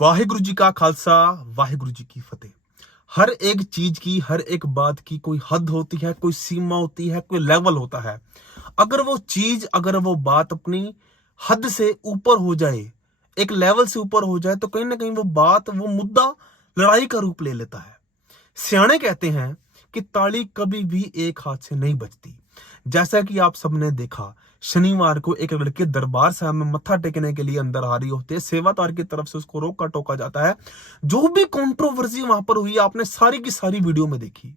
वाहिगुरु जी का खालसा, वाहिगुरु जी की फतेह। हर एक चीज की, हर एक बात की कोई हद होती है, कोई सीमा होती है, कोई लेवल होता है। अगर वो चीज, अगर वो बात अपनी हद से ऊपर हो जाए, एक लेवल से ऊपर हो जाए, तो कहीं ना कहीं वो बात, वो मुद्दा लड़ाई का रूप ले लेता है। सियाणे कहते हैं कि ताली कभी भी एक हाथ से नहीं बजती। जैसा कि आप सबने देखा, शनिवार को एक लड़के दरबार साहब में मत्था टेकने के लिए अंदर आ रही होती है, सेवादार की तरफ से उसको रोका टोका जाता है। जो भी कंट्रोवर्सी वहां पर हुई, आपने सारी की सारी वीडियो में देखी।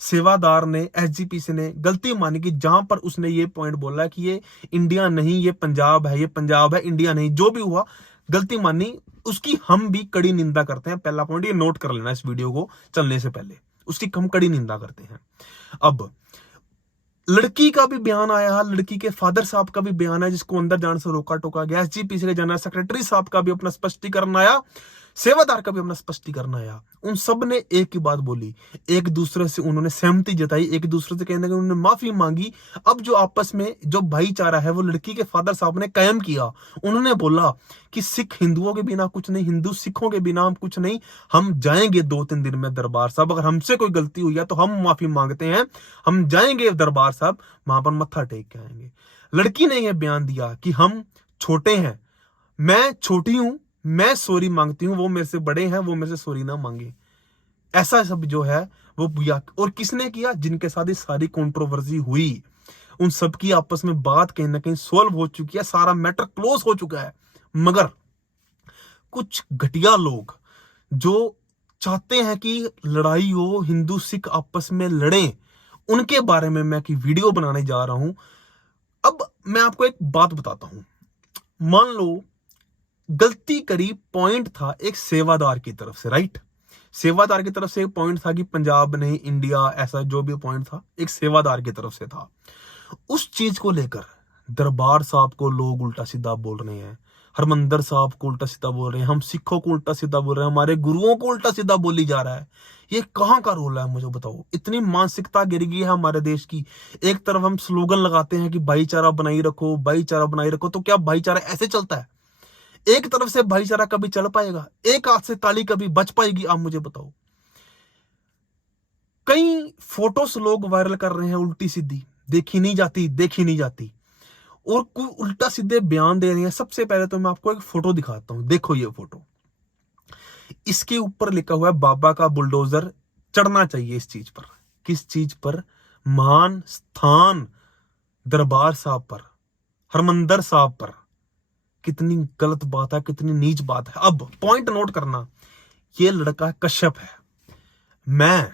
सेवादार ने, एसजीपीसी ने गलती मानी कि जहां पर उसने ये पॉइंट बोला कि ये इंडिया नहीं, ये पंजाब है, ये पंजाब है, इंडिया नहीं, जो भी हुआ गलती मानी, उसकी हम भी कड़ी निंदा करते हैं। पहला पॉइंट ये नोट कर लेना इस वीडियो को चलने से पहले, उसकी हम कड़ी निंदा करते हैं। अब लड़की का भी बयान आया है, लड़की के फादर साहब का भी बयान है जिसको अंदर जाने से रोका टोका गया। एसजीपीसी के जनरल सेक्रेटरी साहब का भी अपना स्पष्टीकरण आया, सेवादार का भी अपना स्पष्टीकरण आया। उन सब ने एक ही बात बोली, एक दूसरे से उन्होंने सहमति जताई, एक दूसरे से कहने के उन्होंने माफी मांगी। अब जो आपस में जो भाईचारा है वो लड़की के फादर साहब ने कायम किया। उन्होंने बोला कि सिख हिंदुओं के बिना कुछ नहीं, हिंदू सिखों के बिना हम कुछ नहीं। हम जाएंगे 2-3 दिन में दरबार साहब, अगर हमसे कोई गलती हुई है तो हम माफी मांगते हैं, हम जाएंगे दरबार साहब, वहां पर मत्था टेक के आएंगे। लड़की ने यह बयान दिया कि हम छोटे हैं, मैं छोटी हूं, मैं सॉरी मांगती हूं, वो मेरे से बड़े हैं, वो मेरे से सॉरी ना मांगे। ऐसा सब जो है वो किया। और किसने किया? जिनके साथ ये सारी कंट्रोवर्सी हुई, उन सब की आपस में बात कहीं ना कहीं सॉल्व हो चुकी है, सारा मैटर क्लोज हो चुका है। मगर कुछ घटिया लोग जो चाहते हैं कि लड़ाई हो, हिंदू सिख आपस में लड़ें, उनके बारे में मैं की वीडियो बनाने जा रहा हूं। अब मैं आपको एक बात बताता हूं। मान लो गलती करी, पॉइंट था एक सेवादार की तरफ से, राइट? सेवादार की तरफ से एक पॉइंट था कि पंजाब नहीं इंडिया, ऐसा जो भी पॉइंट था एक सेवादार की तरफ से था। उस चीज को लेकर दरबार साहब को लोग उल्टा सीधा बोल रहे हैं, हरमंदर साहब को उल्टा सीधा बोल रहे हैं, हम सिखों को उल्टा सीधा बोल रहे हैं, हमारे गुरुओं को उल्टा सीधा बोली जा रहा है। ये कहां का रोल है मुझे बताओ? इतनी मानसिकता गिर गई है हमारे देश की। एक तरफ हम स्लोगन लगाते हैं कि भाईचारा बनाई रखो, भाईचारा बनाई रखो, तो क्या भाईचारा ऐसे चलता है? एक तरफ से भाईचारा कभी चल पाएगा? एक हाथ से ताली कभी बच पाएगी? आप मुझे बताओ। कई फोटोस लोग वायरल कर रहे हैं उल्टी सीधी, देखी नहीं जाती, देखी नहीं जाती, और कोई उल्टा सीधे बयान दे रहे हैं। सबसे पहले तो मैं आपको एक फोटो दिखाता हूं, देखो ये फोटो। इसके ऊपर लिखा हुआ है बाबा का बुलडोजर चढ़ना चाहिए इस चीज पर। किस चीज पर? महान स्थान दरबार साहब पर, हरमंदर साहब पर। कितनी गलत बात है, कितनी नीच बात है। अब पॉइंट नोट करना, ये लड़का कश्यप है। मैं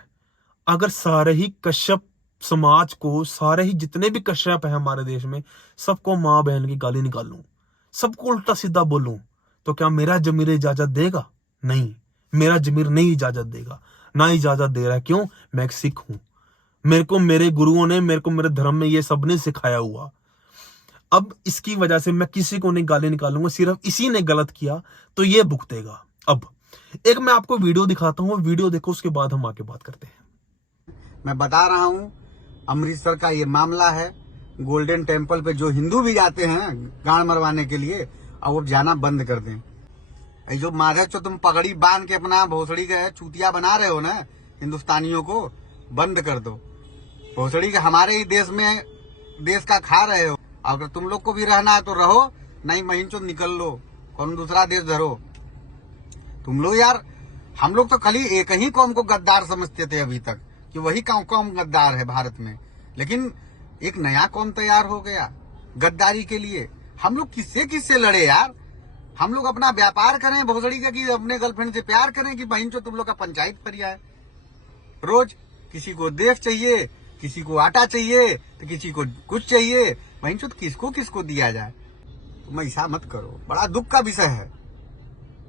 अगर सारे ही कश्यप समाज को, सारे ही जितने भी कश्यप है हमारे देश में, सबको मां बहन की गाली निकालूं, सबको उल्टा सीधा बोलूं, तो क्या मेरा जमीर इजाजत देगा? नहीं, मेरा जमीर नहीं इजाजत देगा, ना इजाजत दे रहा है। क्यों? मैं एक सिख हूं, मेरे को मेरे गुरुओं ने, मेरे को मेरे धर्म में ये सब ने सिखाया हुआ। अब इसकी वजह से मैं किसी को नहीं गाली निकालूंगा, सिर्फ इसी ने गलत किया तो ये भुगतेगा। अब एक मैं आपको वीडियो दिखाता हूं, वीडियो देखो, उसके बाद हम आके बात करते हैं। मैं बता रहा हूं, अमृतसर का ये मामला है। गोल्डन टेम्पल पे जो हिंदू भी जाते हैं गांड मरवाने के लिए, अब वो जाना बंद कर दें। ये जो माधव जो तुम पगड़ी बांध के अपना भोसड़ी का चूतिया बना रहे हो ना हिंदुस्तानियों को, बंद कर दो। भोसड़ी के हमारे ही देश में देश का खा रहे हो। अगर तुम लोग को भी रहना है तो रहो, नहीं महीन चो निकल लो, कौन दूसरा देश धरो। तुम लोग यार, हम लोग तो खाली एक ही कौम को गद्दार समझते थे अभी तक, कि वही कौम गद्दार है भारत में। लेकिन एक नया कौम तैयार हो गया गद्दारी के लिए। हम लोग किससे किससे लड़े यार? हम लोग अपना व्यापार करें भोसड़ी का, कि अपने गर्लफ्रेंड से प्यार करें, कि बहन चो तुम लोग का पंचायत फरिया है। रोज किसी को देश चाहिए, किसी को आटा चाहिए, तो किसी को कुछ चाहिए। बहन चो किसको किसको दिया जाए? तुम ऐसा मत करो, बड़ा दुख का विषय है।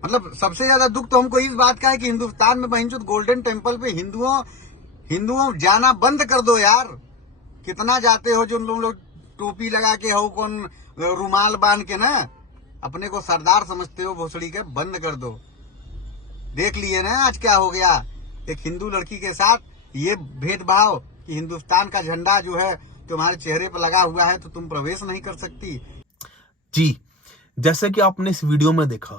मतलब सबसे ज्यादा दुख तो हमको इस बात का है कि हिंदुस्तान में बहन चो गोल्डन टेम्पल पे हिंदुओं जाना बंद कर दो यार। कितना जाते हो जो लोग टोपी लगा के हो, कौन रुमाल बांध के ना, अपने को सरदार समझते हो भोसड़ी के, बंद कर दो। देख लिए ना आज क्या हो गया एक हिंदू लड़की के साथ, ये भेदभाव कि हिंदुस्तान का झंडा जो है तुम्हारे चेहरे पर लगा हुआ है तो तुम प्रवेश नहीं कर सकती। जी, जैसे कि आपने इस वीडियो में देखा,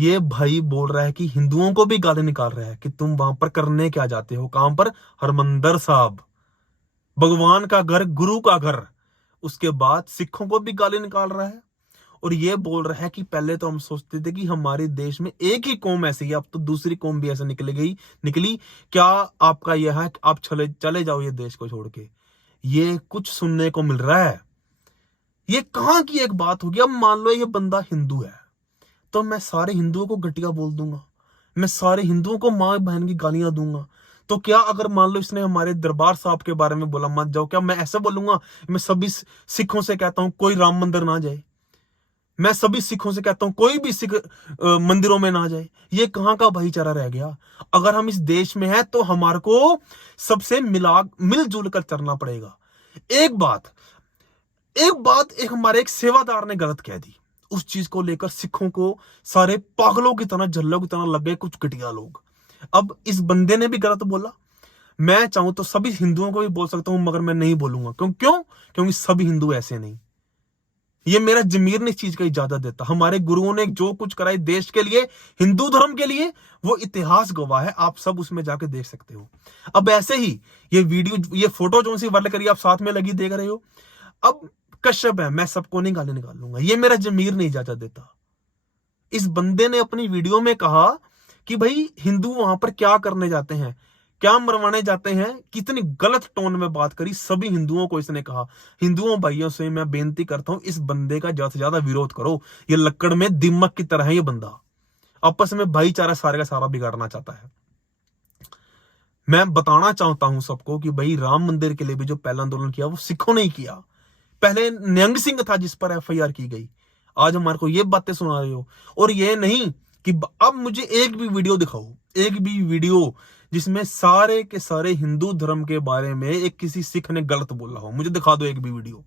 ये भाई बोल रहा है कि हिंदुओं को भी गाली निकाल रहा है कि तुम वहां पर करने क्या जाते हो, काम पर, हरमंदिर साहब, भगवान का घर, गुरु का घर। उसके बाद सिखों को भी गाली निकाल रहा है और ये बोल रहा है कि पहले तो हम सोचते थे कि हमारे देश में एक ही कौम ऐसी है, अब तो दूसरी कौम भी ऐसे निकली। क्या आपका यह है कि आप चले जाओ ये देश को छोड़ के। ये कुछ सुनने को मिल रहा है। ये कहां की एक बात होगी। अब मान लो ये बंदा हिंदू है तो मैं सारे हिंदुओं को घटिया बोल दूंगा, मैं सारे हिंदुओं को मां बहन की गालियां दूंगा। तो क्या अगर मान लो इसने हमारे दरबार साहब के बारे में बोला मत जाओ, क्या मैं ऐसे बोलूंगा? मैं सभी सिखों से कहता हूं कोई राम मंदिर ना जाए, मैं सभी सिखों से कहता हूं कोई भी सिख मंदिरों में ना जाए। ये कहां का भाईचारा रह गया? अगर हम इस देश में हैं तो हमारे को सबसे मिलजुल कर चलना पड़ेगा। एक बात एक हमारे एक सेवादार ने गलत कह दी, उस चीज को लेकर सिखों को सारे पागलों की तरह, झल्लों की तरह लगे कुछ घटिया लोग। अब इस बंदे ने भी गलत बोला, मैं चाहूं तो सभी हिंदुओं को भी बोल सकता हूं, मगर मैं नहीं बोलूंगा। क्योंकि सभी हिंदू ऐसे नहीं। ये मेरा जमीर नहीं इस चीज का इजाजत देता। हमारे गुरुओं ने जो कुछ करा देश के लिए, हिंदू धर्म के लिए, वो इतिहास गवाह है। आप सब उसमें जाके देख सकते हो। अब ऐसे ही ये वीडियो, ये फोटो जो सी वायरल करी आप साथ में लगी देख रहे हो, अब कश्यप है, मैं सबको नहीं गाली निकाल लूंगा, ये मेरा जमीर नहीं इजाजत देता। इस बंदे ने अपनी वीडियो में कहा कि भाई हिंदू वहां पर क्या करने जाते हैं, क्या मरवाने जाते हैं। कितनी गलत टोन में बात करी सभी हिंदुओं को इसने कहा। हिंदुओं भाइयों से मैं बेनती करता हूं, इस बंदे का ज्यादा से ज्यादा विरोध करो। ये लक्कड़ में दिमक की तरह है। ये बंदा आपस में भाईचारा सारे का सारा बिगाड़ना चाहता है। मैं बताना चाहता हूं सबको कि भाई राम मंदिर के लिए भी जो पहला आंदोलन किया वो सिखों ने ही किया। पहले निहंग सिंह था जिस पर एफआईआर की गई, आज हमारे को ये बातें सुना रहे हो। और ये नहीं कि अब मुझे एक भी वीडियो दिखाओ, एक भी वीडियो जिसमें सारे के सारे हिंदू धर्म के बारे में एक किसी सिख ने गलत बोला हो, मुझे दिखा दो एक भी वीडियो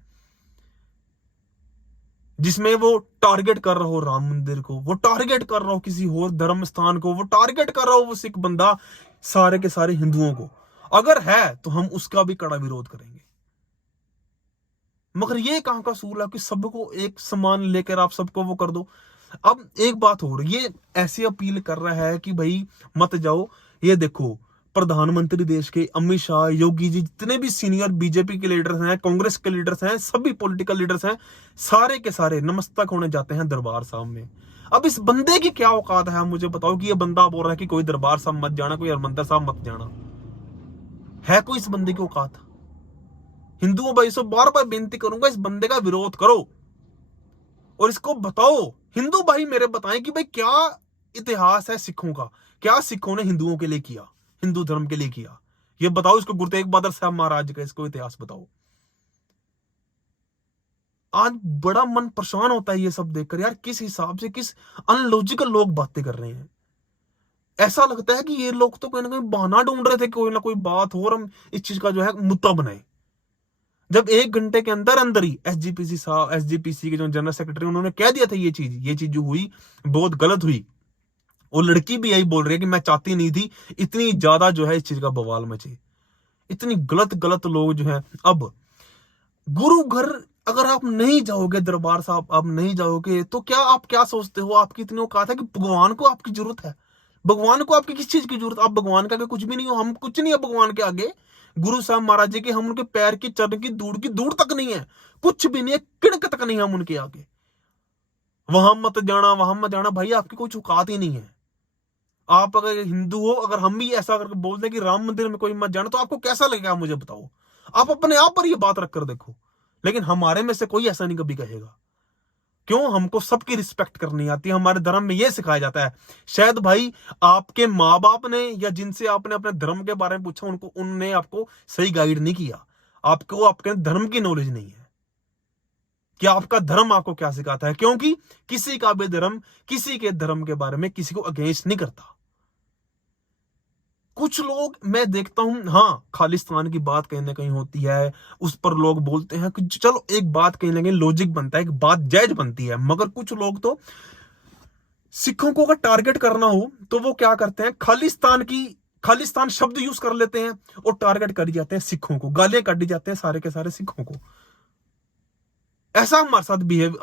जिसमें वो टारगेट कर रहा हो राम मंदिर को, वो टारगेट कर रहा हो किसी और धर्म स्थान को, वो टारगेट कर रहा हो वो सिख बंदा सारे के सारे हिंदुओं को। अगर है तो हम उसका भी कड़ा विरोध करेंगे। मगर ये कहां का सूल है कि सबको एक समान लेकर आप सबको वो कर दो। अब एक बात और, ये ऐसी अपील कर रहा है कि भाई मत जाओ। ये देखो प्रधानमंत्री देश के अमित शाह, योगी जी, जितने भी सीनियर बीजेपी के लीडर्स हैं, कांग्रेस के लीडर्स हैं, सभी पॉलिटिकल लीडर्स हैं, सारे के सारे नमस्तक होने जाते हैं दरबार साहब में। अब इस बंदे की क्या औकात है मुझे बताओ कि ये बंदा बोल रहा है कि कोई दरबार साहब मत जाना, कोई हरमंदिर साहब मत जाना। है कोई इस बंदे की औकात? हिंदुओं भाई से बार बार बेनती करूंगा, इस बंदे का विरोध करो और इसको बताओ। हिंदू भाई मेरे बताएं कि भाई क्या इतिहास है सिखों का, क्या सिखों ने हिंदुओं के लिए किया, हिंदू धर्म के लिए किया, ये बताओ। इसको गुरु तेग बहादुर साहब महाराज का इसको इतिहास बताओ। आज बड़ा मन परेशान होता है ये सब देखकर यार, किस हिसाब से, किस अनलॉजिकल लोग बातें कर रहे हैं। ऐसा लगता है कि ये लोग तो कोई ना कोई बहाना ढूंढ रहे थे, कोई ना कोई बात हो और हम इस चीज का जो है मुद्दा बनाए। जब 1 घंटे के अंदर अंदर ही एसजीपीसी के जो जनरल सेक्रेटरी उन्होंने कह दिया था ये चीज जो हुई बहुत गलत हुई। वो लड़की भी यही बोल रही है कि मैं चाहती नहीं थी इतनी ज्यादा जो है इस चीज का बवाल मचे, इतनी गलत लोग जो है। अब गुरु घर अगर आप नहीं जाओगे, दरबार साहब आप नहीं जाओगे, तो क्या आप क्या सोचते हो आपकी इतनी औकात है कि भगवान को आपकी जरूरत है? भगवान को आपकी किस चीज की जरूरत? आप भगवान के आगे कुछ भी नहीं हो, हम कुछ नहीं है भगवान के आगे। गुरु साहब महाराज जी के हम उनके पैर की चरण की दूर तक नहीं है, कुछ भी नहीं है, किणक तक नहीं है हम उनके आगे। वहां मत जाना भाई, आपकी कोई औकात ही नहीं है। आप अगर हिंदू हो, अगर हम भी ऐसा करके बोल दें कि राम मंदिर में कोई मत जाना, तो आपको कैसा लगेगा मुझे बताओ। आप अपने आप पर ये बात रखकर देखो। लेकिन हमारे में से कोई ऐसा नहीं कभी कहेगा। क्यों? हमको सबकी रिस्पेक्ट करनी आती है। हमारे धर्म में यह सिखाया जाता है। शायद भाई आपके माँ बाप ने या जिनसे आपने अपने धर्म के बारे में पूछा उनने आपको सही गाइड नहीं किया। आपको आपके धर्म की नॉलेज नहीं है कि आपका धर्म आपको क्या सिखाता है। क्योंकि किसी का भी धर्म किसी के धर्म के बारे में किसी को अगेंस्ट नहीं करता। कुछ लोग मैं देखता हूं, हाँ, खालिस्तान की बात कहीं ना कहीं होती है, उस पर लोग बोलते हैं कि चलो एक बात कहीं ना कहीं लॉजिक बनता है, एक बात जायज बनती है। मगर कुछ लोग तो सिखों को अगर टारगेट करना हो तो वो क्या करते हैं, खालिस्तान शब्द यूज कर लेते हैं और टारगेट कर जाते हैं सिखों को, गालियां काटी जाते हैं सारे के सारे सिखों को। ऐसा हमारे साथ बिहेव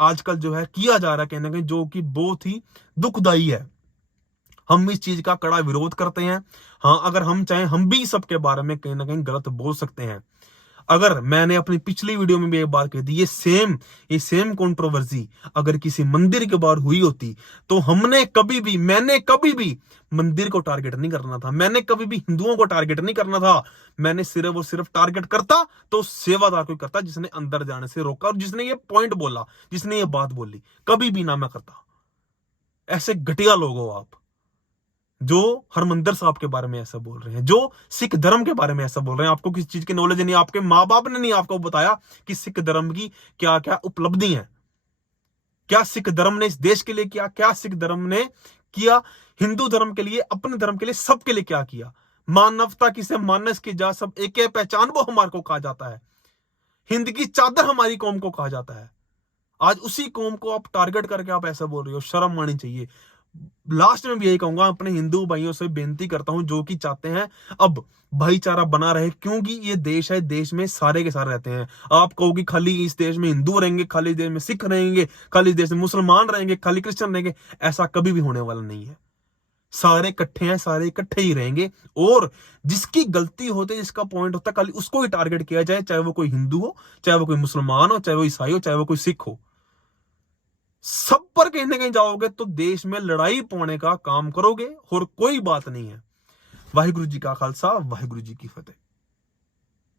आजकल जो है किया जा रहा है कहीं ना कहीं, जो कि बहुत ही दुखदाई है। हम इस चीज का कड़ा विरोध करते हैं। हाँ, अगर हम चाहें हम भी सबके बारे में कहीं ना कहीं गलत बोल सकते हैं। अगर मैंने अपनी पिछली वीडियो में भी एक बात कही थी, ये सेम कंट्रोवर्सी अगर किसी मंदिर के बाहर हुई होती तो मैंने कभी भी मंदिर को टारगेट नहीं करना था, मैंने कभी भी हिंदुओं को टारगेट नहीं करना था। मैंने सिर्फ और सिर्फ टारगेट करता तो सेवादार को करता, जिसने अंदर जाने से रोका और जिसने ये पॉइंट बोला, जिसने ये बात बोली, कभी भी ना मैं करता। ऐसे घटिया लोग हो आप, जो हरमंदिर साहब के बारे में ऐसा बोल रहे हैं, जो सिख धर्म के बारे में ऐसा बोल रहे हैं। आपको किसी चीज की नॉलेज नहीं, आपके माँ बाप ने नहीं आपको बताया कि सिख धर्म की क्या क्या उपलब्धि है, क्या सिख धर्म ने इस देश के लिए किया, क्या सिख धर्म ने किया हिंदू धर्म के लिए, अपने धर्म के लिए, सबके लिए क्या किया। मानवता किसे मानस की जा सब एक पहचान वो हमारे को कहा जाता है, हिंद की चादर हमारी कौम को कहा जाता है। आज उसी कौम को आप टारगेट करके आप ऐसा बोल रहे हो, शर्म आनी चाहिए। लास्ट में भी यही कहूंगा, अपने हिंदू भाइयों से बेनती करता हूं जो कि चाहते हैं अब भाईचारा बना रहे, क्योंकि ये देश है, देश में सारे के सारे रहते हैं। आप कहोगे खाली इस देश में हिंदू रहेंगे, खाली देश में सिख रहेंगे, खाली देश में मुसलमान रहेंगे, खाली क्रिश्चियन रहेंगे, ऐसा कभी भी होने वाला नहीं है। सारे इकट्ठे हैं, सारे इकट्ठे ही रहेंगे। और जिसकी गलती होती है, जिसका पॉइंट होता है, खाली उसको ही टारगेट किया जाए, चाहे वो कोई हिंदू हो, चाहे वो कोई मुसलमान हो, चाहे वो ईसाई हो, चाहे वो कोई सिख हो। सब पर कहीं ना कहीं जाओगे तो देश में लड़ाई पाने का काम करोगे और कोई बात नहीं है। वाहिगुरु जी का खालसा, वाहिगुरु जी की फतेह।